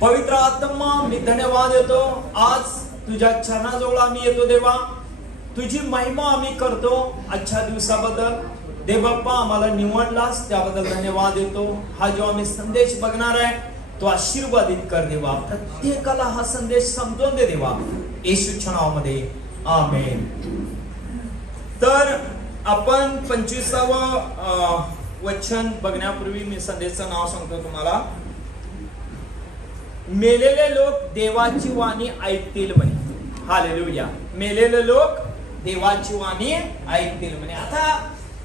पवित्र आत्मा मी धन्यवाद देतो, आज तुझ्या चरणाजवळ आम्ही येतो देवा, तुझी महिमा आम्ही करतो आजच्या दिवसाबद्दल. देव बाप्पा आम्हाला निवडलास त्याबद्दल धन्यवाद देतो. हा जो आम्ही संदेश बघणार आहे तो आशीर्वादित कर देवा, प्रत्येकाला हा संदेश समजून दे देवा, येशूच्या नावामध्ये आमेन. तर आपण 25वा वचन बघण्यापूर्वी मी संदेशाचं नाव सांगतो तुम्हाला. मेलेले लोक देवाची वाणी ऐकतील म्हणे. हालेलुया. मेलेले लोक देवाची वाणी ऐकतील म्हणे. आता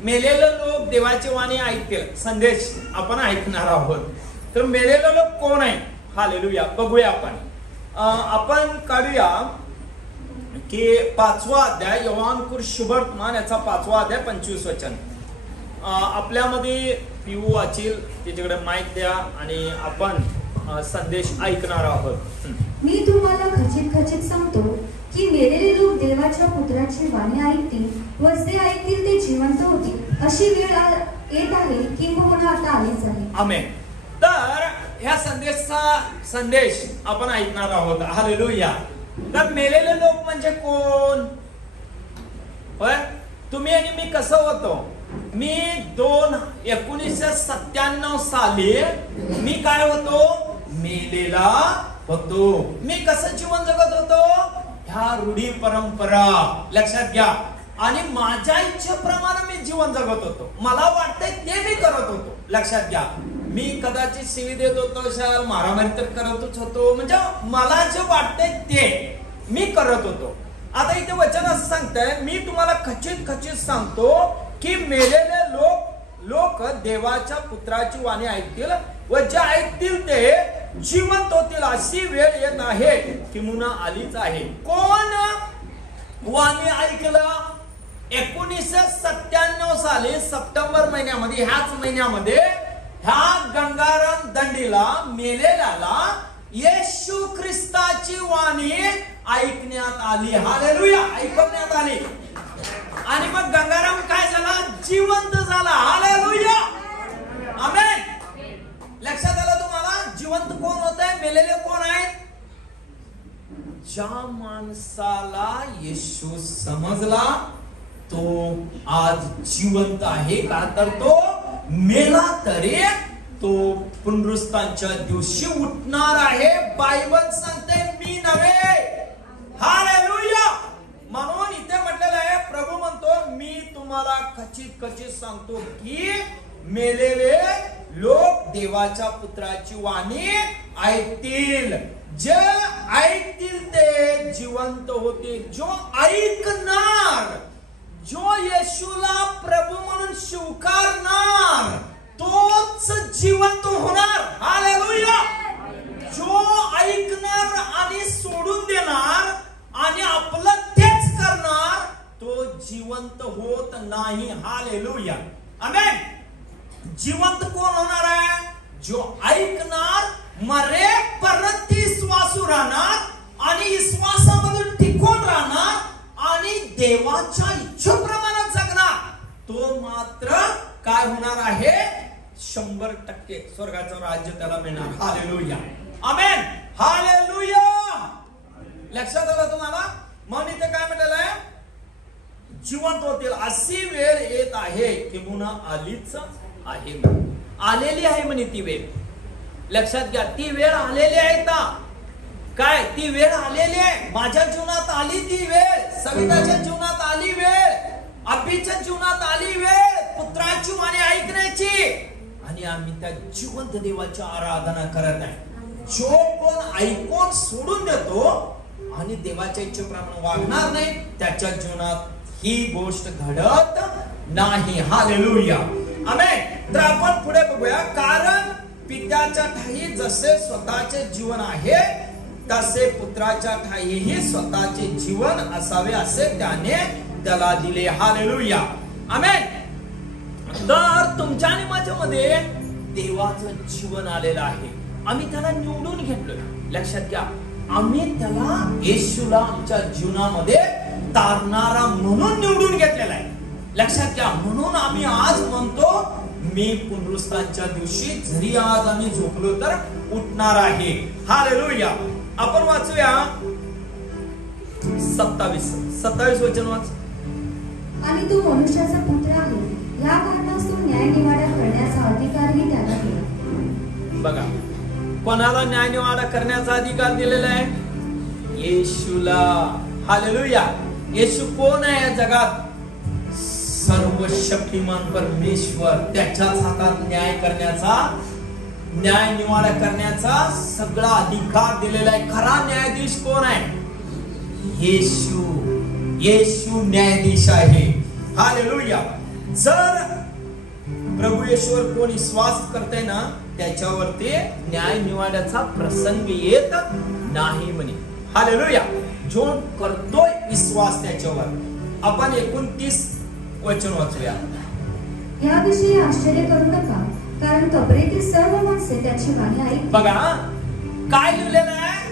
मेलेले लोक देवाची वाणी ऐकतील संदेश आपण ऐकणार आहोत. तर मेलेले लोक कोण आहे? हालेलुया. बघूया आपण काढूया की 5वा अध्याय योहान शुभवर्तमान याचा 5वा अध्याय 25 वचन. आपल्यामध्ये पिऊ वाचील, त्याच्याकडे माईक द्या आणि आपण संदेश ऐकणार आहोत. मी तुम्हाला खचित खचित सांगतो की मेलेले लोक देवाच्या पुत्राची वाणी ऐकतील व जे ऐकतील ते जिवंत होतील. अशी वेळ येत आहे किंबहुना आता आलीच आहे. आमेन. तर ह्या संदेश आपण ऐकणार आहोत. हालेलुया. तर मेलेले लोक म्हणजे कोण? होय, तुम्ही आणि मी कसं होतो? मी 1997 साली मी काय होतो? मेलेला होतो. मी कसं जीवन जगत होतो? ह्या रूढी परंपरा लक्षात घ्या आणि माझ्या इच्छेप्रमाणे मी जीवन जगत होतो. मला वाटतंय ते मी करत होतो. लक्षात घ्या. मी कदाचित शिवी देत होतो, मारामारी तर करतच होतो, म्हणजे मला जे वाटतंय ते मी करत होतो. आता इथे वचन असं सांगतंय, मी तुम्हाला खचित खचित सांगतो की मेलेले लोक देवाच्या पुत्राची वाणी ऐकतील व जे ऐकतील ते जिवंत होतील. अशी वेळ येत आहे किंबहुना आलीच आहे. कोण वाणी ऐकलं? 1997 साली सप्टेंबर महिन्यामध्ये, ह्याच महिन्यामध्ये ह्या गंगाराम दंडीला मेलेल्याला येशू ख्रिस्ताची वाणी ऐकण्यात आली. हालेलुया. ऐकवण्यात आली आणि मग गंगाराम काय झाला? जिवंत झाला. हालेलुया. आमेन. लक्षात आलं तुम्हाला? जिवंत कोण होत आहे? मेलेले कोण आहेत? ज्या माणसाला येशू समजला तो आज जिवंत आहे. का तर तो मेला तरी तो पुनरुत्थानाच्या दिवशी उठणार आहे. बायबल सांगते, मी नव्हे. हालेलुया. म्हणून इथे म्हटलेलं आहे, प्रभू म्हणतो मी तुम्हाला खचित खचित सांगतो की मेलेले लोक देवाच्या पुत्राची वाणी ऐकतील. जे ऐकतील ते जिवंत होतील. जो ऐकणार, जो येशूला प्रभू म्हणून स्वीकारणार तोच जिवंत होणार. हालेलुया. जो ऐकणार आणि सोडून देणार आणि आपलं तेच करणार तो जिवंत होत नाही. हालेलुया. आमेन. जिवंत कोण होणार आहे? जो ऐकणार, मरे परत विश्वासू राहणार आणि विश्वासामधून टिकून राहणार आणि देवाच्या इच्छेप्रमाणे जगणार, तो मात्र काय होणार आहे? 100% स्वर्गाचं राज्य त्याला मिळणार. हालेलुया. आमेन. हालेलुया. लक्षात आलं तुम्हाला? म्हणून इथे काय म्हटलेलं आहे? जिवंत होतील. अशी वेळ येत आहे किंबहुना आलीच आहे. आलेली आहे म्हणे ती वेळ. लक्षात घ्या, ती वेळ आलेली आहे. काय ती वेळ आलेली आहे? माझ्या जीवनात आली ती वेळ, सविताच्या जीवनात आली वेळ, अभिच्या जीवनात आली वेळ पुत्राची वाणी ऐकण्याची आणि आम्ही त्या जिवंत देवाची आराधना करत आहे. जो कोण ऐकून सोडून देतो आणि देवाच्या इच्छेप्रमाणे वागणार नाही त्याच्या जीवनात ही गोष्ट घडत नाही. हालेलुया. आमेन. तर आपण पुढे बघूया. कारण पित्याच्या ठायी जसे स्वतःचे जीवन आहे तसे पुत्राच्या ठायीही स्वतःचे जीवन असावे असे त्याने त्याला दिले. हालेलुया. आमेन. तर तुमच्या आणि माझ्यामध्ये देवाचं जीवन आलेलं आहे. आम्ही त्याला निवडून घेतलं. लक्षात घ्या, आम्ही त्याला येशूला आमच्या जीवनामध्ये तारणारा म्हणून निवडून घेतलेला आहे. लक्षात घ्या. म्हणून आम्ही आज म्हणतो मी पुनरुत्थानाच्या दिवशी जरी आज आम्ही झोपलो तर उठणार आहे. हालेलुया. आपण वाचूया 27 वचन वाच. आणि तो मनुष्याचा पुत्र आहे, या कारणास्तव न्याय निवाडा करण्याचा अधिकारही त्याला दिला. बघा, कोणाला न्याय निवाडा करण्याचा अधिकार दिलेला आहे? येशूला. हालेलुया. येशू कोण आहे या जगात? सर्वशक्तिमान परमेश्वर. त्याच्याच हातात न्याय करण्याचा, न्याय निवाडा करण्याचा सगळा अधिकार दिलेला आहे. खरा न्यायाधीश कोण आहे? येशू. येशू न्यायाधीश आहे. हालेलुया. जर प्रभू येशूवर कोण विश्वास करते ना, त्याच्यावरती न्याय निवाड्याचा प्रसंग येत नाही म्हणे. हालेलुया. जो करतोय विश्वास त्याच्यावर. आपण 29 वचन वाचूया. याविषयी आश्चर्य करू नका, कारण कबरेतील सर्व माणसे त्याची वाणी ऐकतील. बघा काय लिहिलेलं आहे?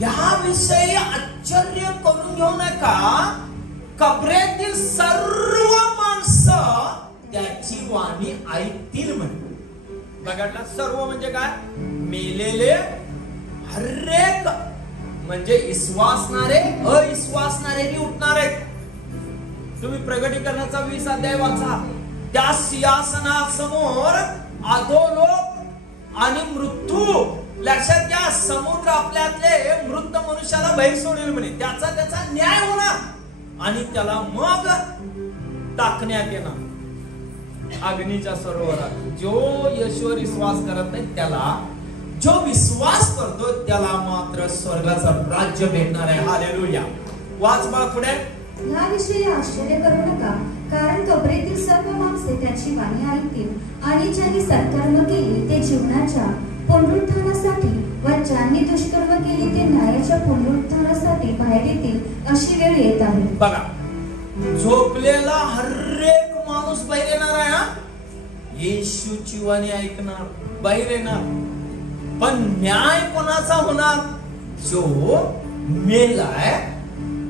याविषयी आश्चर्य करून घेऊ नका, कबरेतील सर्व माणसं त्याची वाणी ऐकतील म्हणे. बघा, सर्व म्हणजे काय? मेलेले हरेक, म्हणजे विश्वासणारे अविश्वासणारे उठणार आहेत. तुम्ही प्रगटीकरणाचा 20 अध्याय वाचा. त्या सिंहासनासमोर अधोलोक आणि मृत्यू, लक्षात घ्या, समुद्र आपल्यातले मृत मनुष्याला बाहेर सोडेल म्हणे. त्याचा न्याय होणार आणि त्याला मग टाकण्यात येणार अग्नीच्या सरोवरात. जो येशूवर विश्वास करत नाही त्याला, जो विश्वास करतो त्याला मात्र स्वर्गाचा राज्य भेटणार आहे. हालेलुया. वाच बा पुढे. याविषयी आश्चर्य करू नका, कारण कबरेतील सर्व माणसे त्याची वाणी ऐकतील, आणि ज्यांनी सत्कर्म केले ते जीवनाच्या पुनरुत्थानासाठी व ज्यांनी दुष्कर्म केले ते न्यायाच्या पुनरुत्थानासाठी बाहेर येतील, अशी वेळ येत आहे. बघा, झोपलेला हरेक माणूस बाहेर येणार आहे. येशूची वाणी ऐकणार, बाहेर येणार. पण न्याय कोणाचा होणार? जो मेलाय,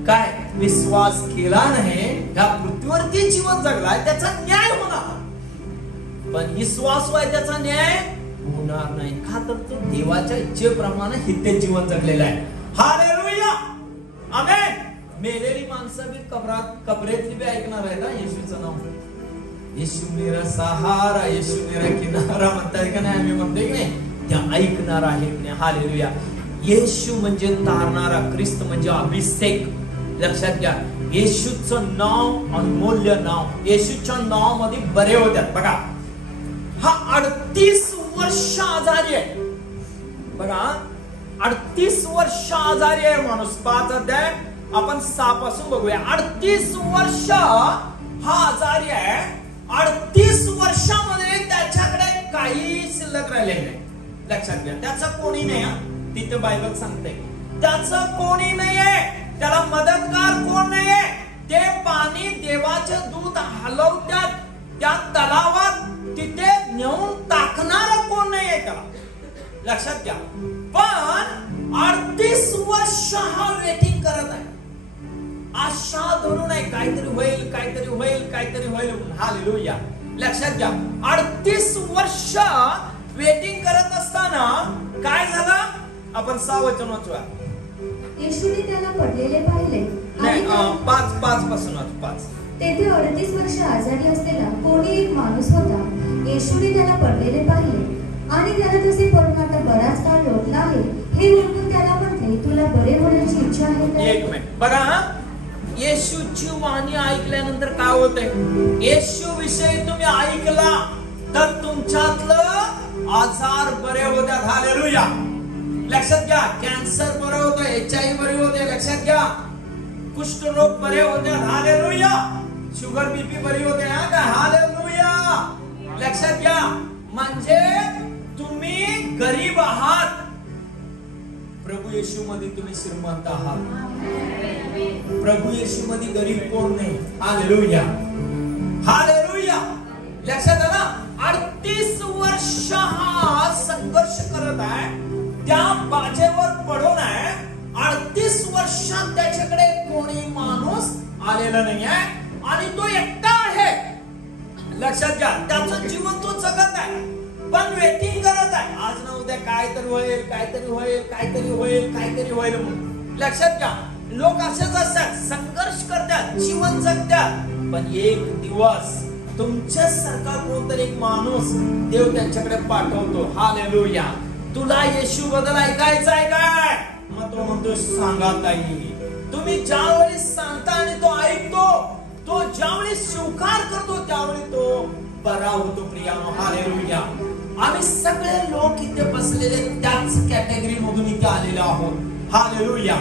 काय विश्वास केला नाही, या पृथ्वीवरती जीवन जगलाय, त्याचा न्याय होणार. पण विश्वास आहे त्याचा न्याय होणार नाही. का तर तो देवाच्या इच्छेप्रमाणे हिते जीवन जगलेला आहे. हालेलुया. आमेन. मेलेली माणसं बी कबरेतली बी ऐकणार आहे ना येशूचं नाव. येशू मेरा सहारा, येशू मेरा किनारा म्हणताय का नाही? आम्ही म्हणतोय की नाही? त्या ऐकणार आहेत. हालेलुया. येशू म्हणजे तारणारा, ख्रिस्त म्हणजे अभिषेक. लक्षात घ्या, येशूचं नाव अनमोल्य नाव. येशूच्या नावामध्ये बरे होत्यात. बघा, हा 38 वर्ष आजारी आहे. बघा, 38 वर्ष आजारी आहे माणूस. 5 अध्याय आपण 6 पासून बघूया. 38 वर्ष हा आजारी आहे. 38 वर्षामध्ये त्याच्याकडे काही शिल्लक राहिले नाही. लक्षात घ्या, त्याचा कोणी नाही. तिथे बायबल सांगते त्याचं कोणी नाहीये, त्याला मदतगार कोण नाहीये. ते पाणी देवाचे दूत हलवतात त्या तलावात, तिथे नेऊन टाकणार कोण नाहीये त्याला. लक्षात घ्या. पण 38 वर्ष हा वेटिंग करत आहे. आशा धरून आहे, काहीतरी होईल, काहीतरी होईल, काहीतरी होईल. हालेलुया. लक्षात घ्या, 38 वर्ष वेटिंग करत असताना काय झालं? आपण 6 वचन वाचूया. येशूने त्याला पडलेले पाहिले. नाही, 5 पासून 5. तेथे 38 वर्ष आजारी असलेला कोणी एक माणूस होता. येशूने त्याला पडलेले पाहिले आणि त्याला तसे पडून आता बराच काळ लोटला आहे हे ओळखून त्याला म्हटले, तुला बरे होण्याची इच्छा आहे का? एक मिनिट बघा, येशूची वाणी ऐकल्यानंतर काय होतंय? येशू विषयी तुम्ही ऐकला तर तुमच्यातलं आजार बरे होतात. हालेलुया. लक्षात घ्या, कॅन्सर बरे होतं, HIV बरे होते. लक्षात घ्या, कुष्ठरोग बरे होते. हालेलुया. शुगर बीपी बरी होते. हालेलुया. लक्षात घ्या, म्हणजे तुम्ही गरीब आहात, प्रभू येशू मध्ये तुम्ही श्रीमंत आहात. प्रभू येशू मध्ये गरीब कोण नाही. हालेलुया. हालेलुया. लक्षात आला. 38 वर्ष हा संघर्ष करत आहे, त्या बाजेवर पडून आहे. 38 वर्षात त्याच्याकडे कोणी माणूस आलेला नाही आहे आणि तो एकटा आहे. लक्षात घ्या, त्याचं जीवन तो जगत आहे, पण वेटिंग करत आहे. आज ना उद्या काहीतरी होईल, काहीतरी होईल, काहीतरी होईल, काहीतरी होईल म्हणून. लक्षात घ्या, लोक असेच असतात, संघर्ष करतात, जीवन जगतात, पण एक दिवस तुमच्यासारखा कोणतरी एक माणूस देव त्यांच्याकडे पाठवतो. हालेलुया. तुला येशू बद्दल ऐकायचं आहे काय? मग तो म्हणतो सांगा ताई. तुम्ही ज्यावेळी सांगता आणि तो ऐकतो, तो ज्यावेळी स्वीकार करतो त्यावेळी तो बरा होतो. प्रियानो, हालेलुया. आम्ही सगळे लोक इथे बसलेले त्याच कॅटेगरी मधून इथे आलेले आहोत. हालेलुया.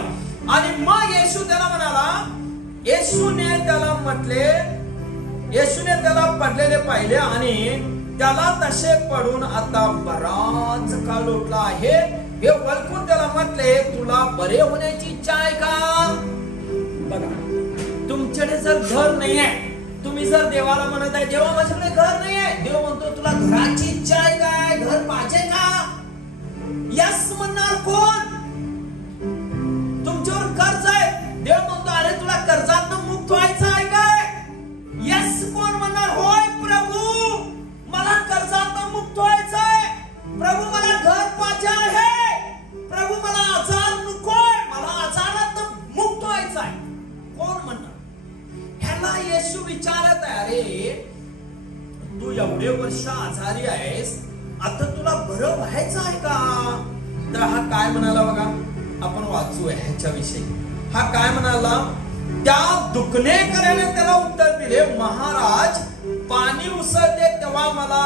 आणि मग येशू त्याला म्हणाला, येशूने त्याला पडलेले पाहिले आणि त्याला तसे पडून आता बराच काळ लोटला आहे. हे वळखून त्याला म्हटले, तुला बरे होण्याची इच्छा आहे का? बघा, तुमच्याकडे जर घर नाही आहे, तुम्ही जर देवाला म्हणत आहे देवा माझ्याकडे घर नाही आहे, देव म्हणतो तुला घराची इच्छा आहे काय? घर पाहिजे का? यस म्हणणार कोण? तुमच्यावर कर्ज आहे, देव म्हणतो अरे तुला कर्जातून मुक्त व्हायचं आहे काय? यस कोण म्हणणार? होय प्रभू, मला कर्जातून मुक्त व्हायचं आहे. प्रभू मला घर पाहिजे आहे. प्रभू मला आजार नकोय, मला आजारातून मुक्त व्हायचं आहे. कोण म्हणणार? ह्याला येशू विचारत आहे, अरे तू एवढे वर्ष आजारी आहेस, आता तुला बरं व्हायचं आहे का? तर हा काय म्हणाला बघा, आपण वाचूया ह्याच्याविषयी. हा काय म्हणाला? त्या दुखणेकऱ्याने त्याला उत्तर दिले, महाराज पाणी उसळते तेव्हा मला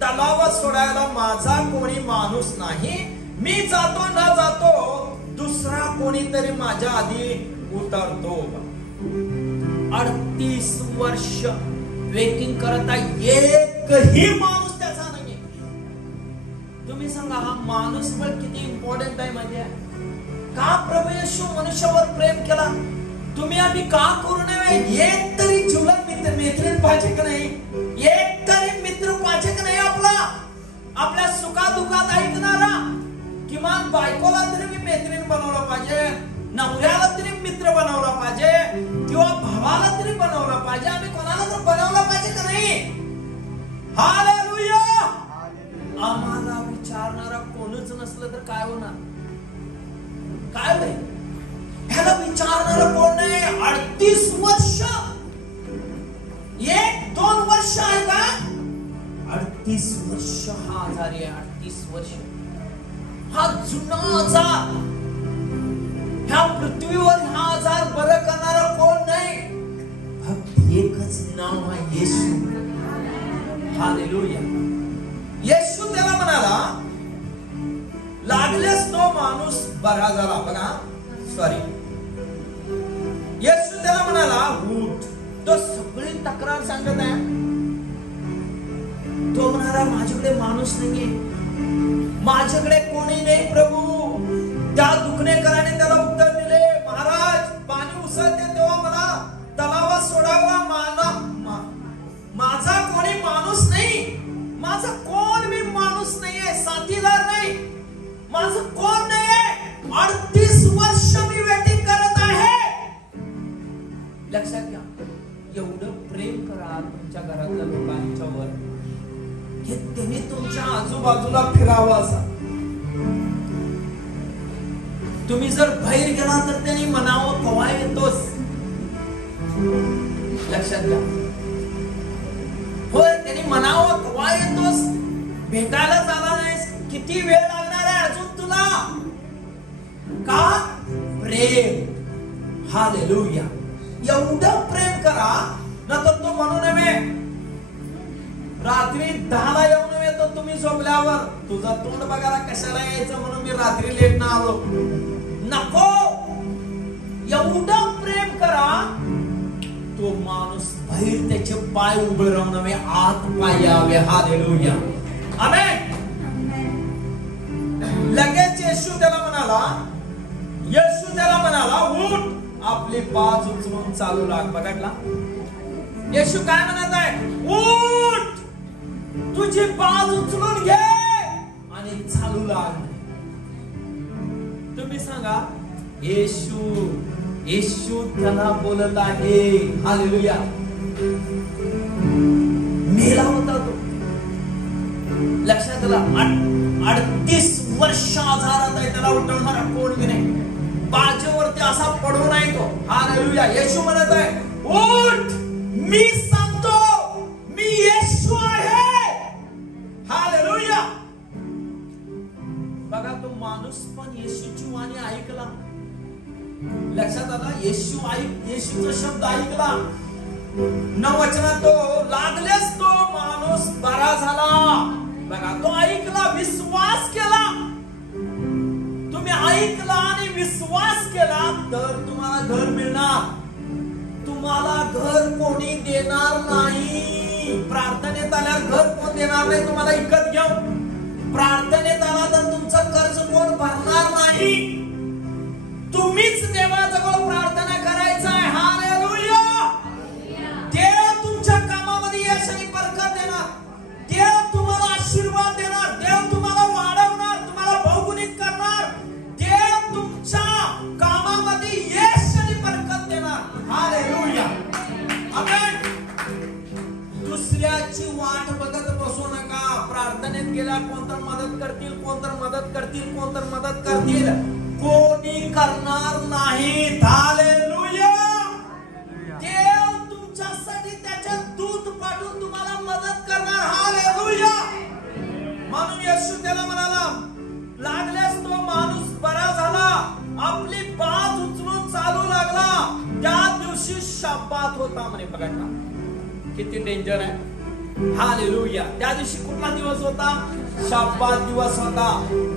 तलावात सोडायला माझा कोणी माणूस नाही. मी जातो न जातो दुसरा कोणीतरी माझ्या आधी उतरतो. 38 वर्ष वेटिंग करत आहे, एकही माणूस त्याचा नाहीये. तुम्ही सांगा, हा माणूस पण किती इम्पॉर्टंट आहे माहिती आहे का? प्रभू येशू मनुष्यावर प्रेम केला. तुम्ही आम्ही का करू नये? एक तरी जीवलग मैत्रीण पाहिजे का नाही? एक तरी मित्र पाहिजे का नाही आपला? आपल्या सुखादुखात ऐकणारा. किमान बायकोला तरी मी मैत्रीण बनवला पाहिजे, नवऱ्याला तरी मित्र बनवला पाहिजे, किंवा भावाला तरी बनवला पाहिजे. आम्ही कोणाला तर बनवला पाहिजे का नाही? हालेलुया. आम्हाला विचारणारा कोणच नसलं तर काय होणार? काय होईल? ह्याला विचारणारा कोण नाही. 38 वर्ष, 1-2 वर्ष आहे का? 38 वर्ष हा आजारी आहे. 38 वर्ष हा जुना आजार. ह्या पृथ्वीवर हा आजार बरं करणारा कोण नाही, फक्त एकच नाव आहे, येशू. हालेलुया. येशू त्याला म्हणाला, लागलेच तो माणूस बरा झाला. बघा, सॉरी, येशू त्याला म्हणाला उठ. तो सगळी तक्रार सांगत आहे. तो म्हणाला माझ्याकडे माणूस नाहीये, माझ्याकडे कोणी नाही प्रभू. त्या दुखणेकराने त्याला उत्तर दिले, महाराज पाणी उसळते तेव्हा मला तलावात सोडावा माझा कोणी माणूस नाही. माझा कोण मी माणूस नाहीये, साथीदार नाही, माझं कोण नाहीये. 38 वर्ष मी वेटिंग करत आहे. लक्षात घ्या, एवढं प्रेम करा तुमच्या घरातल्या लोकांच्यावर, हे त्यांनी तुमच्या आजूबाजूला फिरावं. असा तुम्ही जर बाहेर गेला तर त्यांनी म्हणावं कवा येतोस. लक्षात घ्या, होय त्यांनी म्हणावं कवा येतोस, भेटायला झाला नाहीस, किती वेळ लागणार आहे अजून तुला? का? प्रेम. हालेलुया. एवढं प्रेम करा ना तर तो म्हणू नये रात्री 10ला येऊ नये, तर तुम्ही झोपल्यावर तुझा तोंड बघायला कशाला यायचं म्हणून मी रात्री लेट ना आलो. नको. एवढं प्रेम करा तो माणूस बाहेर त्याचे पाय उभे राहू नये, आत पाय यावे. हालेलुया. आमेन. लगेच येशू त्याला म्हणाला उठ, आपली बाज उचलून चालू लाग. बघा येशू काय म्हणत आहे? उठ, तुझी बाज उचलून घे आणि चालू लाग. तुम्ही सांगा, येशू त्याला बोलत आहे. हालेलुया. मेला होता तो. लक्षात आला. 38 वर्ष आजारात आहे, त्याला उठवणारा कोण की नाही. बाजेवरती असा पडून आहे तो. हालेलुया. येशू म्हणत आहे, उठ, मी सांगतो, मी येशू आहे. हालेलुया. बघा तो माणूस पण येशूची वाणी ऐकला. लक्षात आला. येशूचा शब्द ऐकला. 9 वचनात तो लागलेच तो माणूस बरा झाला. बघा तो ऐकला, विश्वास केला. तुम्ही ऐकला आणि विश्वास केला तर तुम्हाला घर मिळणार. तुम्हाला घर कोणी देणार नाही. प्रार्थनेत आल्यावर घर कोण देणार नाही तुम्हाला विकत घेऊन. प्रार्थनेत आला तर तुमचं कर्ज कोण भरणार नाही. तुम्हीच देवाजवळ प्रार्थना करायचा आहे. हालेलुया. देव तुमच्या कामामध्ये यश आणि बरकत देणार. देव तुम्हाला आशीर्वाद देणार. देव तुम्हाला वाढवणार, तुम्हाला बहुगुणित करणार. देव तुमच्या कामामध्ये यश आणि बरकत देणार. हालेलुया. आमेन. दुसऱ्याची वाट बघत बसू नका. प्रार्थनेत गेला कोणतर मदत करतील, कोणतर मदत करतील, कोणतर मदत करतील. कोणी करणार नाही. हालेलुया. देव तुमच्यासाठी त्याचे दूत पाठवून तुम्हाला मदत करणार. हालेलुया. म्हणून येशू त्याला म्हणाला, लागल्यास तो माणूस बरा झाला. आपली बाज उचलून चालू लागला. त्या दिवशी शब्बात होता म्हणे. बघा किती डेंजर आहे. हालेलुया. त्या दिवशी कुठला दिवस होता? शब्बात दिवस होता.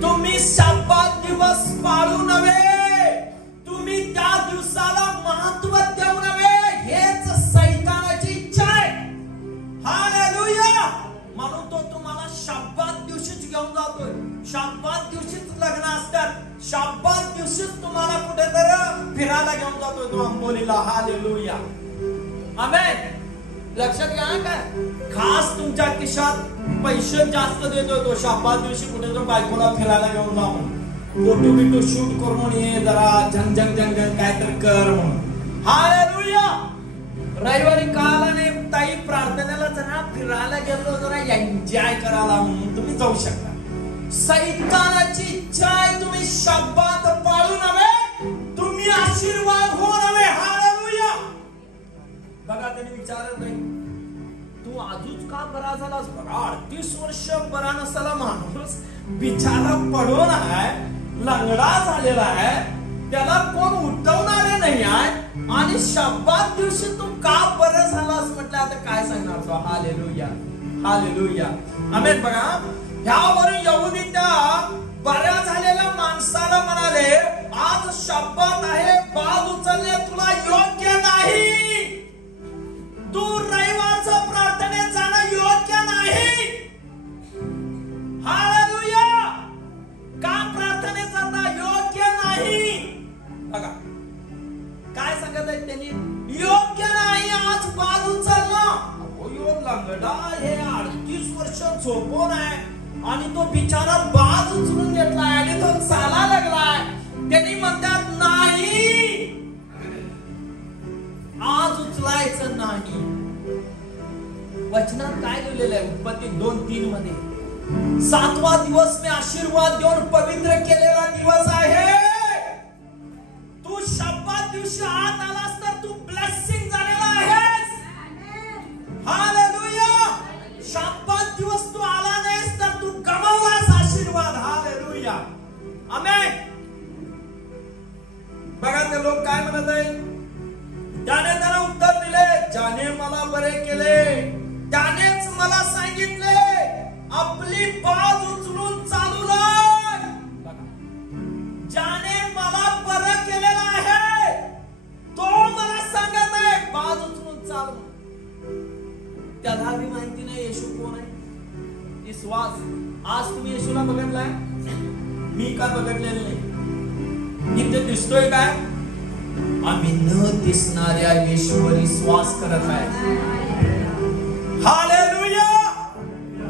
तुम्ही शब्बात दिवस पाळू नव्हे. तुम्ही त्या दिवसाला महत्त्व देऊ नव्हे. हेच सैतानाची इच्छा आहे. हालेलुया. म्हणून तो तुम्हाला शब्बात दिवशीच घेऊन जातोय. शब्बात दिवशीच लग्न असतात. शब्बात दिवशीच तुम्हाला कुठेतरी फिरायला घेऊन जातोय तो अंबोलीला. हालेलुया. आमेन. लक्षात घ्या काय. खास तुमच्या खिशात पैसे जास्त देतोय तो. शब्बात दिवशी कुठेतरी बायकोला फिरायला घेऊन जा म्हणून. फोटो बिटो शूट करून ये, जरा झंग झंग झंग काहीतरी कर म्हणून. हालेलुया. रविवारी कालाने ताई प्रार्थनेला जरा फिरायला गेलो, जरा एन्जॉय करायला म्हणून तुम्ही जाऊ शकता. सैतानाची इच्छा आहे तुम्ही शब्बात पाळू नव्हे. तुम्ही आशीर्वाद हो नव्हे. हालेलुया. बघा त्यांनी विचारत नाही, तू अजून का बरा झालास? बघा 38 वर्ष बरा नसला माणूस बिचारा पडून आहे, लंगडा झालेला आहे, त्याला कोण उठवणारे नाही आहे, आणि शब्बात दिवशी तू का बरं झालास म्हटलं. आता काय सांगणार तो? हालेलुया. हालेलुया. आमेन. बघा ह्यावरून यहुदी त्या बऱ्या झालेल्या माणसाला म्हणाले, आज शब्बात आहे, बाज उचलणे तुला योग्य नाही. तू रविवारचं प्रार्थनेत जाणं योग्य नाही. हालेलुया. का प्रार्थनेत जाणं योग्य नाही? बघा काय सांगत आहेत त्यांनी, योग्य नाही आज बाज उचलणं. लंगडा हे 38 वर्ष झोपून आहे आणि तो बिचारा बाज उचलून घेतलाय आणि तो चाला लागलाय. त्यांनी म्हणतात नाही, आज उचलायचं नाही. वचनात काय लिहिलेलं आहे? उत्पत्ती 2:3 मध्ये, 7वा दिवस मी आशीर्वाद देऊन पवित्र केलेला दिवस आहे. तू शब्बात दिवशी आत आलास तर तू ब्लेसिंग झालेला आहेस. हालेलुया. शब्बात दिवस तू आला नाहीस तर तू गमावलास आशीर्वाद. हालेलुया. आमेन. बघा ते लोक काय म्हणत आहेत. त्याने त्याला उत्तर दिले, ज्याने मला बरे केले त्यानेच मला सांगितले, आपली बाज उचलून चालू लाग. ज्याने मला बरं केलेला आहे तो मला सांगत आहे बाज उचलून चालू. त्याला भी माहिती नाही येशू कोण आहे. विश्वास. आज तुम्ही येशूला बघितलाय? मी का बघितलेलं नाही. इथे दिसतोय काय? आम्ही न दिसणाऱ्या येशूवर विश्वास करत आहे. हालेलुया.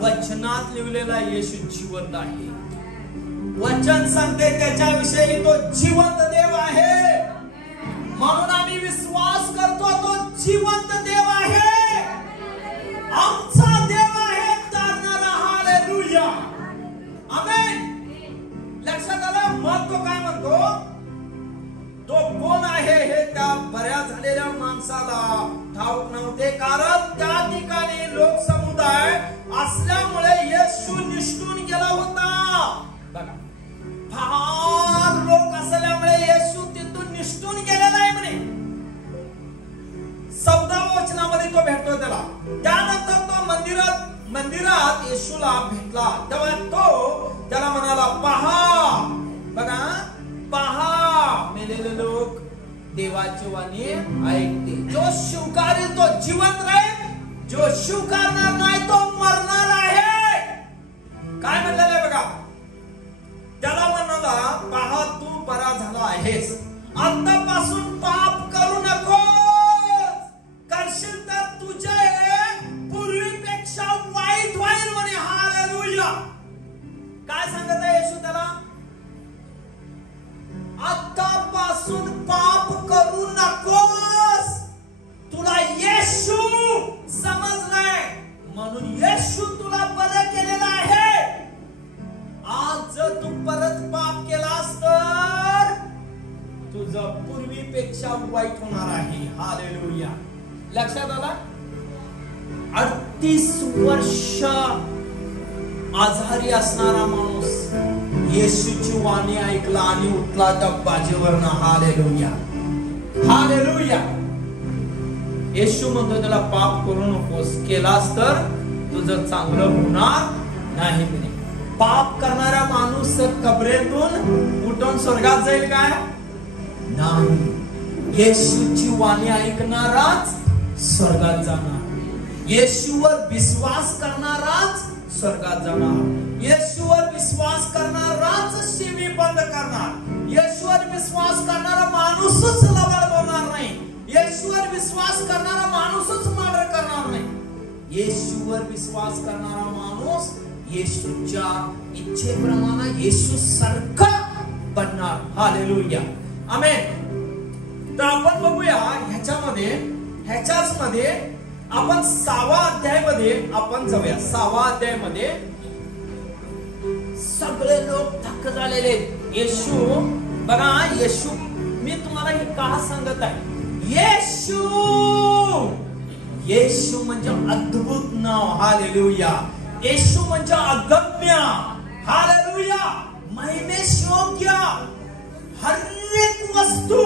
वचनात लिहिलेला येशू जिवंत आहे. वचन सांगते त्याच्याविषयी तो जिवंत देव आहे. म्हणून आम्ही विश्वास करतो तो जिवंत देव आहे. झालेल्या माणसाला ठाऊक नव्हते, कारण त्या ठिकाणी लोकसमुदाय असल्यामुळे येशू निष्ठून गेला होता. बघा, फार लोक असल्यामुळे येशू तिथून निष्ठून गेलेला आहे म्हणे. 14व्या वचनामध्ये तो भेटतो त्याला. त्यानंतर तो मंदिरात येशूला भेटला, तेव्हा तो त्याला म्हणाला, पहा, बघा, पहा, मेलेले लोक देवाची वाणी ऐकते. जो स्वीकारेल तो जिवंत राहील, जो स्वीकारणार नाही तो मरणार आहे. काय म्हटलेलं आहे बघा, त्याला म्हणाला, पहा, तू बरा झाला आहेस, आतापासून पाप करू नकोस, करशील तर तुझे पूर्वीपेक्षा वाईट होईल म्हणे. हालेलुया. काय सांगत आहे येशू त्याला? आतापासून पाप करू नकोस. तुला येशू समजलाय म्हणून येशू तुला बरं केलेला आहे. आज जर तू परत पाप केलास तर तुझं पूर्वीपेक्षा वाईट होणार आहे. हालेलुया. लक्षात आला? 38 वर्ष आजारी असणारा माणूस येशूची वाणी ऐकला आणि उठला त्या बाजेवरनं. Hallelujah, hallelujah. येशू म्हणतो त्याला, पाप करू नकोस, केलास तर तुझं चांगलं होणार नाही. पाप करणारा माणूस कबरेतून उठून स्वर्गात जाईल काय? नाही. येशूची वाणी ऐकणाराच स्वर्गात जाणार. येशूवर विश्वास करणाराच स्वर्गात जाणार. येशूवर विश्वास करणाराच शिवी बंद करणार. येशूवर विश्वास करणारा माणूसच लबाड होणार नाही. येशूवर विश्वास करणारा माणूसच मर्डर करणार नाही. येशूवर विश्वास करणारा माणूस येशूच्या इच्छेप्रमाणे येशू सारखा बनणार. हालेलुया, आमेन. तर आपण बघूया ह्याच्याच मध्ये आपण 6व्या अध्यायामध्ये आपण जाऊया. 6व्या अध्यायामध्ये सगळे लोक थक्क झालेले. येशू, बघा, येशू, मी तुम्हाला हे का सांगत आहे? येशू म्हणजे अद्भुत नाव. हालेलुया. येशू म्हणजे अगम्य. हालेलुया. महिमेश योग्य हर एक वस्तू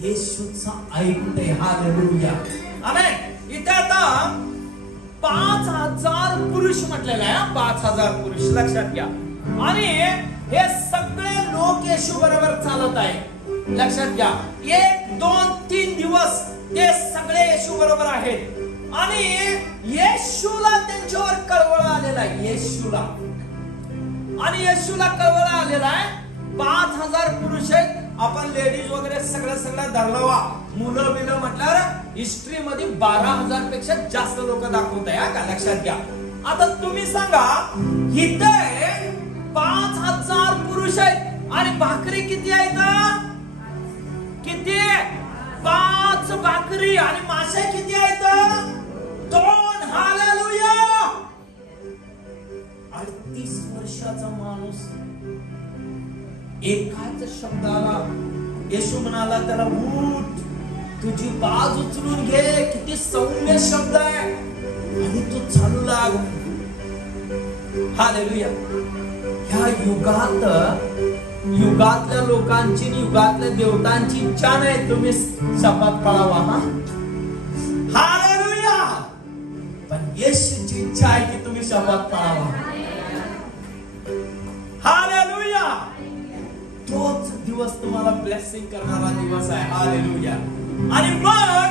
येशूचा ऐकते. हालेलुया, आमेन. इथे आता 5000 पुरुष म्हटलेलं आहे. 5000 पुरुष लक्षात घ्या. आणि हे सगळे लोक येशू बरोबर चालत आहे. लक्षात घ्या, 1, 2, 3 दिवस ते सगळे येशू बरोबर आहेत. आणि येशूला त्यांच्यावर कळवळ आलेला आहे. येशूला कळवळ आलेला आहे. 5000 पुरुष आहेत. आपण लेडीज वगैरे सगळं धरलावा, मुलं बिलं म्हटल्यावर हिस्ट्री मध्ये 12000 पेक्षा जास्त लोक दाखवत आहे का? लक्षात घ्या. आता तुम्ही सांगा, इथे 5000 पुरुष आहेत आणि भाकरी किती आहेत? किती? 5 भाकरी. आणि मासे किती आहेत? 2. हालेलुया. 38 वर्षाचा माणूस एकाच शब्दाला येशू म्हणाला त्याला, उठ, तुझी बाज उचलून घे. किती सौम्य शब्द आहे. आणि तू चालू लाग. हालेलुया. ह्या युगातल्या लोकांची, युगातल्या देवतांची इच्छा नाही तुम्ही शपथ पळावा. हालेलुया. पण येशूची इच्छा आहे की तुम्ही शपथ पळावा. हालेलुया. तोच दिवस तुम्हाला ब्लेसिंग करणारा दिवस आहे. हालेलुया. आणि मग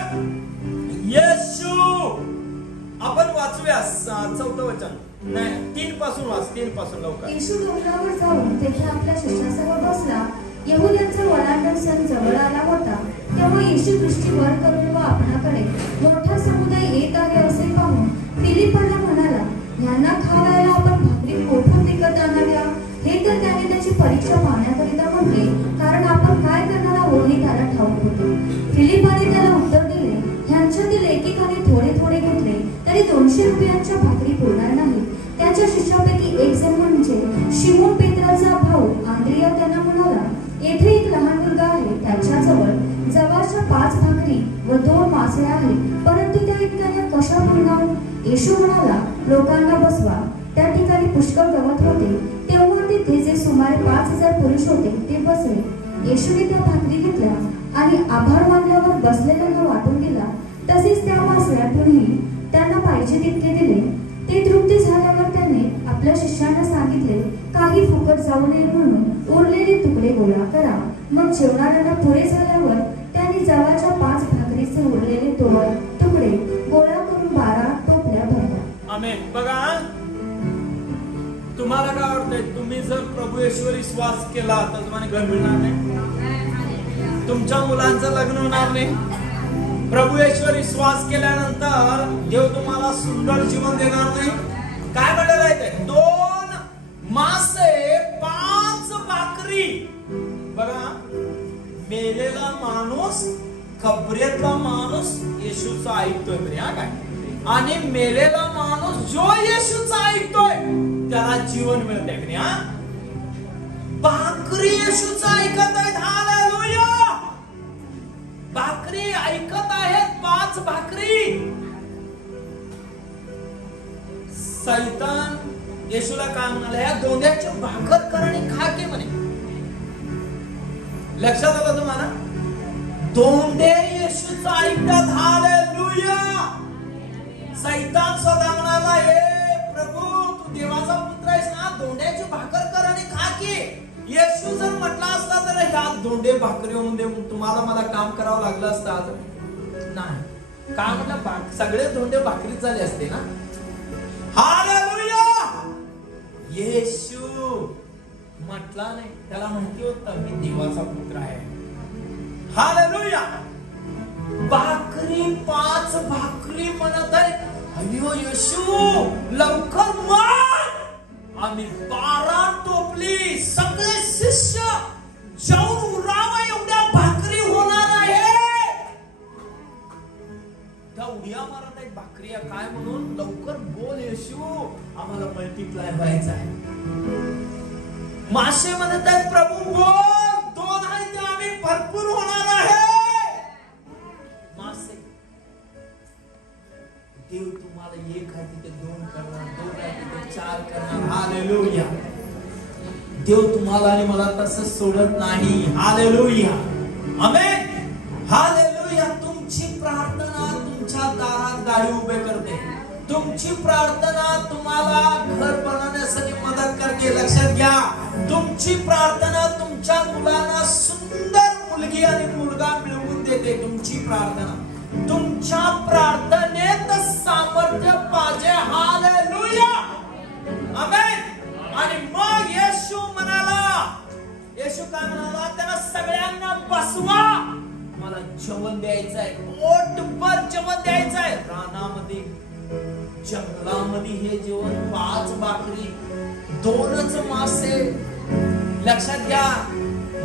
येशू, आपण वाचूया 4थं वचन, नाही 3 पासून वाच. 3 पासून लवकर. येशू डोंगरावर जाऊन तेथे आपल्या शिष्यासह बसला. यहुद्यांचा वडांडण सण जवळ आला होता. तेव्हा येशू दृष्टी वर करून व आपणाकडे मोठा समुदाय येत आहे असे पाहून फिलिपाला म्हणाला, यांना खावायला आपण भाकरी कोठून विकत आणाव्या? हे तर त्याने त्याची परीक्षा पाहण्याकरिता म्हटले, कारण आपण काय करणार आहोत हे त्याला ठाऊक होते. फिलिपाने त्याला उत्तर दिले, ह्यांच्यातील एकेकाने थोडे थोडे घेतले तरी 200 रुपयांच्या भाकरी पुरणार नाही. त्याच्या शिष्यापैकी एक जण म्हणजे शिमोन पेत्राचा भाऊ आंद्रिया त्यांना म्हणाला, येथे एक लहान मुलगा आहे, त्याच्याजवळ जवळच्या 5 भाकरी भाकरी व 2 मासे आहेत, परंतु त्या इतक्याने कशा पुरणार? येशू म्हणाला, लोकांना बसवा. त्या ठिकाणी पुष्कळ गवत होते. तेव्हा तिथे जे सुमारे 5000 पुरुष होते ते बसले. येशूने त्या भाकरी घेतल्या आणि आभार मानल्यावर बसलेल्यांना वाटून दिला. तसेच त्या मासळ्यातूनही त्यांना पाहिजे तितके दिले. ते तृप्त झाल्यावर त्याने आपल्या शिष्यांना सांगितले, काही फुकट जाऊ नये म्हणून उरलेले तुकडे गोळा करा. मग जेवणाऱ्यांना पुरे झाल्यावर त्यांनी जवळच्या 5 भाकरीचे उरलेले तुकडे गोळा करून 12 टोपल्या भरल्या. आमेन. बघा, तुम्हाला काय वाटतंय? तुम्ही जर प्रभू येशूवर विश्वास केला तर तुम्हाला घर मिळणार नाही, तुमच्या मुलांचं लग्न होणार नाही. प्रभू येशूवर विश्वास केल्यानंतर देव तुम्हाला सुंदर जीवन देणार नाही. काय म्हटलेलं आहे ते? 2 मासे 5 भाकरी. बघा, मेलेला माणूस, खबरेतला माणूस येशूचा ऐकतोय बरे, हा काय? आणि मेलेला माणूस जो येशूचा ऐकतोय त्याला जीवन मिळते की नाही? भाकरी येशूचा ऐकत आहेत. हालेलुया. भाकरी ऐकत आहेत, 5 भाकरी. सैतान येशूला काय म्हणाला? या दोंड्याची भाकर कर आणि खा की म्हणे. लक्षात आलं तुम्हाला? दोंडे येशूचा ऐकतात. हालेलुया. सैतान स्वतः म्हणाला, हे प्रभू, तू देवाचा पुत्र आहेस ना, दोंड्याची भाकर कर आणि खा की. येशू जर म्हटला असता तर ह्या दोंडे भाकरी होऊन दे, तुम्हाला मला काम करावं लागलं असतं आज. नाही, काय म्हटलं? सगळे दोंडे भाकरी झाले असते ना. हालेलुया. येशू म्हटला नाही, त्याला माहिती होतं मी देवाचा पुत्र आहे. हालेलुया. भाकरी 5 भाकरी म्हणत आहे. अयो येशू, लवकर मार. आम्ही 12 टोपली, सगळे शिष्य जाऊन उरावा एवढ्या भाकरी होणार आहे. त्या उड्या मारत आहेत भाकरी काय म्हणून? लवकर बोल येशू, आम्हाला मल्टिप्लाय व्हायचं आहे. मासे म्हणत आहेत, प्रभू बोल, 2 आहेत ते आम्ही भरपूर होणार आहे. मासे, देव तुम्हाला 1 आहे तिथे 2 करणार, 2 आहे तिथे 4 करणार. हालेलुया. देव तुम्हाला आणि मला तसं सोडत नाही. हालेलुया. आमेन. हालेलुया. तुमची प्रार्थना तुमच्या दारात गाडी उभे करते. तुमची प्रार्थना तुम्हाला घर बनवण्यासाठी मदत करते. लक्षात घ्या, तुमची प्रार्थना तुमच्या मुलांना सुंदर मुलगी आणि मुलगा मिळवून देते. तुमची प्रार्थना, तुमच्या प्रार्थनेत सामर्थ्य पाहिजे. हालेलुया. आमेन. आणि मग येशू म्हणाला, येशू काय म्हणाला? त्यांना सगळ्यांना बसवा, मला जेवण द्यायचं आहे, पोटभर जेवण द्यायचं आहे. रानामध्ये, जंगलामध्ये हे जेवण 5 भाकरी 2च मासे. लक्षात घ्या,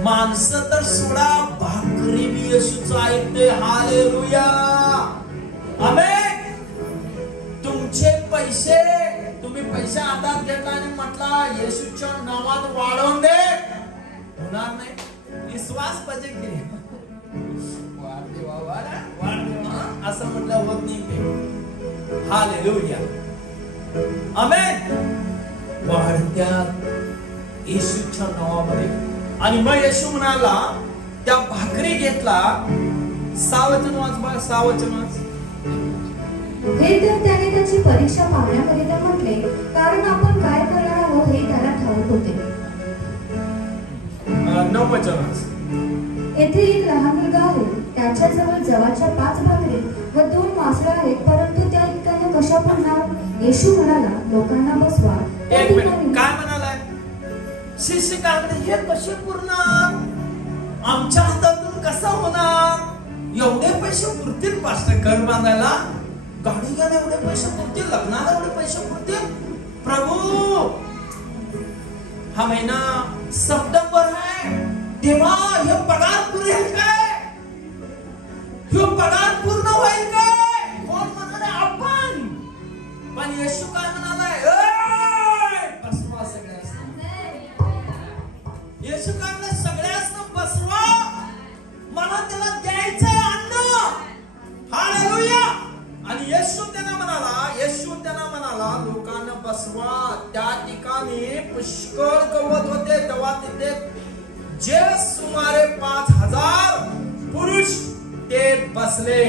माणसं तर सोडा, भाकरी मी येशूचं ऐकते. हालेलुया. आमेन. तुमचे पैसे, तुम्ही पैसे हातात घेतला आणि म्हटला येशूच्या नावात वाढवून दे, होणार नाही. विश्वास पाहिजे की असं म्हटलं होत नाही. हालेलुया. आमेन. वाढत्यात येशूच्या नावामध्ये. आणि मग येशू म्हणाला, त्या भाकरी घेतला. 6 वचन वाच. 6 वचन वाच. हे तर त्याने त्याची परीक्षा पाहण्याकरिता म्हटले, कारण आपण काय करणार आहोत हे त्याला ठाऊक होते. 9 वचन वाच. येथे एक लहान मुलगा आहे, त्याच्याजवळ जवळच्या 5 भाकरी व 2 मासळं आहेत, परंतु त्या इतक्याने कशा पुरणार? येशू म्हणाला, लोकांना बसवा. एक मिनिट, काय म्हणालाय? शिष्य काय म्हणते, हे कसे पुरणार? आमच्या हातातून कसं होणार? एवढे पैसे पुरतील पास्टर घर बांधायला? गाडी घ्यायला एवढे पैसे पुरतील? लग्नाला एवढे पैसे पुरतील? प्रभू, हा महिना सप्टेंबर आहे, तेव्हा हे पगार पुरेल काय? हे पगार पूर्ण होईल काय? कोण म्हणाले? आपण. पण येशू काय म्हणालाय? बसवा सगळ्यांना. येशू काय म्हणाले? सगळ्यांना बसवा, मला त्याला द्यायचंय अन्न. तिथे जे सुमारे 5000 पुरुष ते बसले.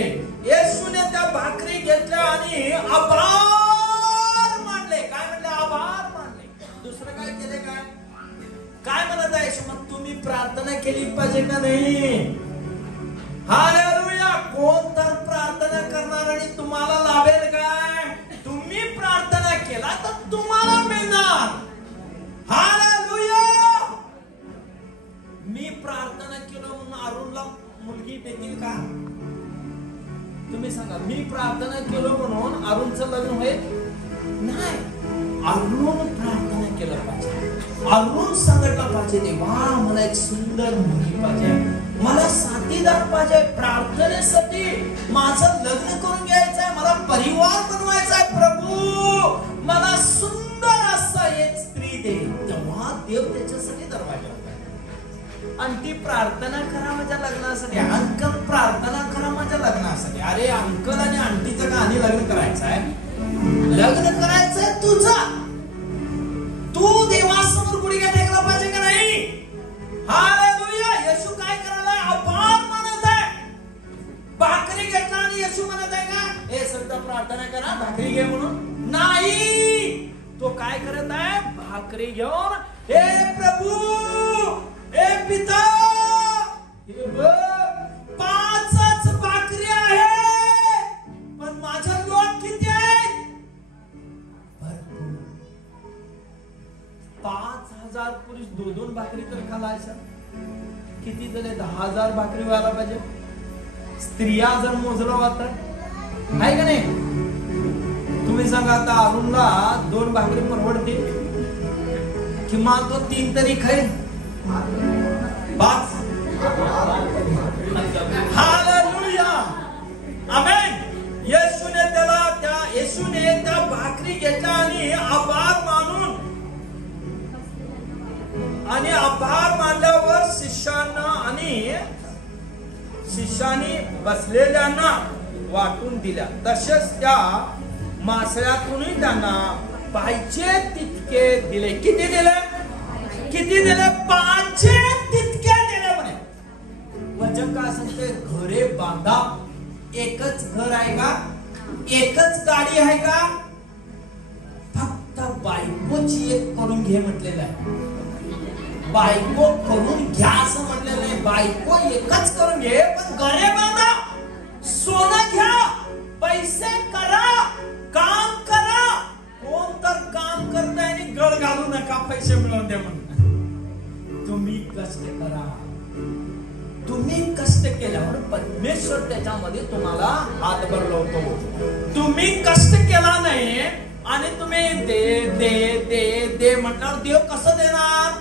येशूने त्या भाकरी घेतल्या आणि आभार मानले. काय म्हणले? आभार मानले. दुसरं काय केले? काय म्हणत आहे येशू? मग तुम्ही प्रार्थना केली पाहिजे का नाही? हालेलुया. कोण तर प्रार्थना करणार आणि तुम्हाला लाभेल काय? तुम्ही प्रार्थना केला तर तुम्हाला मिळणार. हालेलुया. मी प्रार्थना केलं म्हणून अरुणला मुलगी देतील का? तुम्ही सांगा. मी प्रार्थना केलं म्हणून अरुणचं लग्न होईल? नाही. अरुण प्रार्थना केलं पाहिजे. अरुण सांगितलं पाहिजे, देवा मला एक सुंदर मुलगी पाहिजे, मला साथीदार पाहिजे प्रार्थनेसाठी, माझं लग्न करून घ्यायचंय, मला परिवार बनवायचा आहे. प्रभू मला सुंदर असा एक स्त्री दे. तेव्हा देव त्याच्यासाठी दरवाजा उघडतो. आणि ती प्रार्थना करा माझ्या लग्नासाठी. अंकल प्रार्थना करा माझ्या लग्नासाठी. अरे अंकल आणि आंटीचं का आणि लग्न करायचं आहे? लग्न करायचंय तुझं. तू देवासमोर गुडघे टेकला पाहिजे का नाही? हालेलुया. येशू काय करायला? आभार मानत आहे. भाकरी घेतला आणि येशू म्हणत आहे का हे सगळं प्रार्थना करा भाकरी घे म्हणून? नाही. तो काय करत आहे? भाकरी घेऊन हे प्रभू, हे पिता, हे बघ 5च भाकरी आहे पण माझ्या लोक किती आहेत? 5000 पुरुष 2-2 भाकरी तर खाला अशा किती झाले? 10,000 भाकरी व्हायला पाहिजे. स्त्रिया जर मोजलं होतं आहे का नाही? तुम्ही सांगा. आता अरुणला 2 भाकरी परवडते? किमान तो 3 तरी खाईल. 5. हालेलुया. आमेन. येशूने त्या भाकरी घेतल्या आणि आभार मानल्यावर शिष्यानी बसलेल्यांना वाटून दिल्या. तसेच त्या मासळ्यातूनही त्यांना पाहिजे तितके दिले. किती दिले? किती दिले? पाहिजे तितके दिले म्हणे. वचन काय सांगते? घरे बांधा. एकच घर आहे का? एकच गाडी आहे का? फक्त बायकोची एक करून घे म्हटलेलं आहे. बायको करून घ्या असं म्हटलेलं नाही. बायको एकच करून घे पण घरे बांधा. सोनं घ्या, पैसे करा, काम करा. कोण तर काम करताय आणि गळ घालू नका पैसे मिळवून द्या म्हणून. तुम्ही कष्ट करा. तुम्ही कष्ट केल्यावर परमेश्वर त्याच्यामध्ये तुम्हाला हातभर लावतो. तुम्ही कष्ट केला नाही आणि तुम्ही दे दे दे दे म्हटल्यावर देव कसं देणार?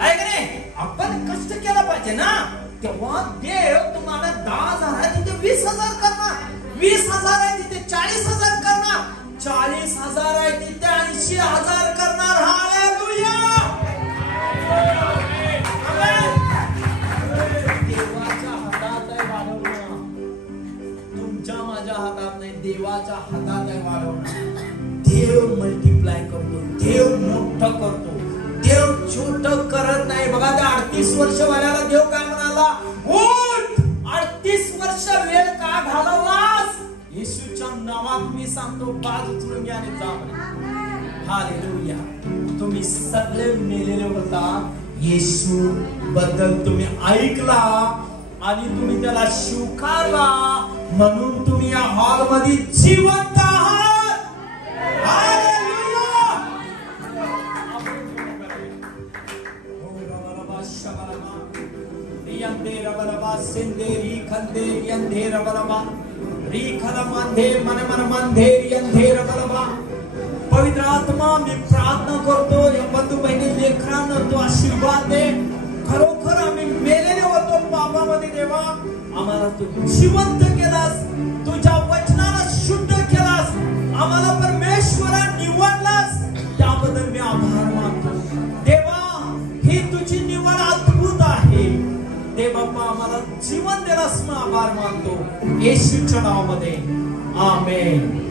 आहे का नाही? आपण कष्ट केला पाहिजे ना. तेव्हा देव तुम्हाला 10,000 आहे तिथे 20,000 करणार. 20,000 आहे तिथे 40,000 करणार. 40,000 आहे तिथे 80,000 करणार. हालेलुया. देवाच्या हातात आहे वाढवणं. तुमच्या माझ्या हातात नाही. देवाच्या हातात आहे वाढवणं. देव मल्टिप्लाय करतो. देव मोठं करतो. देव छोट करत नाही. बघा त्या 38 वर्ष वाल्याला देव काय म्हणाला? उठ. 38 वर्ष वेळ का घालवलास? येशूच्या नावात मी सांगतो बाज उचलून घ्या आणि जा म्हणे. हालेलुया. तुम्ही सगळे मेलेले होता. येशू बद्दल तुम्ही ऐकला आणि तुम्ही त्याला स्वीकारला म्हणून तुम्ही या हॉल मध्ये जिवंत आहात. हालेलुया. पवित्र आत्मा मी प्रार्थना करतो या बंधू बहिणी लेकरांना तू आशीर्वाद दे. खरोखर आम्ही मेलेले होतो पापामध्ये. देवा आम्हाला तू जिवंत केलास. तुझ्या वचनाला शुद्ध केलास. आम्हाला परमेश्वरा निवडलास. त्याबद्दल मी आभार मानतो. देवा ही तुझी निवड अद्भुत आहे. देव बाप्पा आम्हाला जीवन देलास. मी आभार मानतो येशूच्या नावामध्ये. आमेन.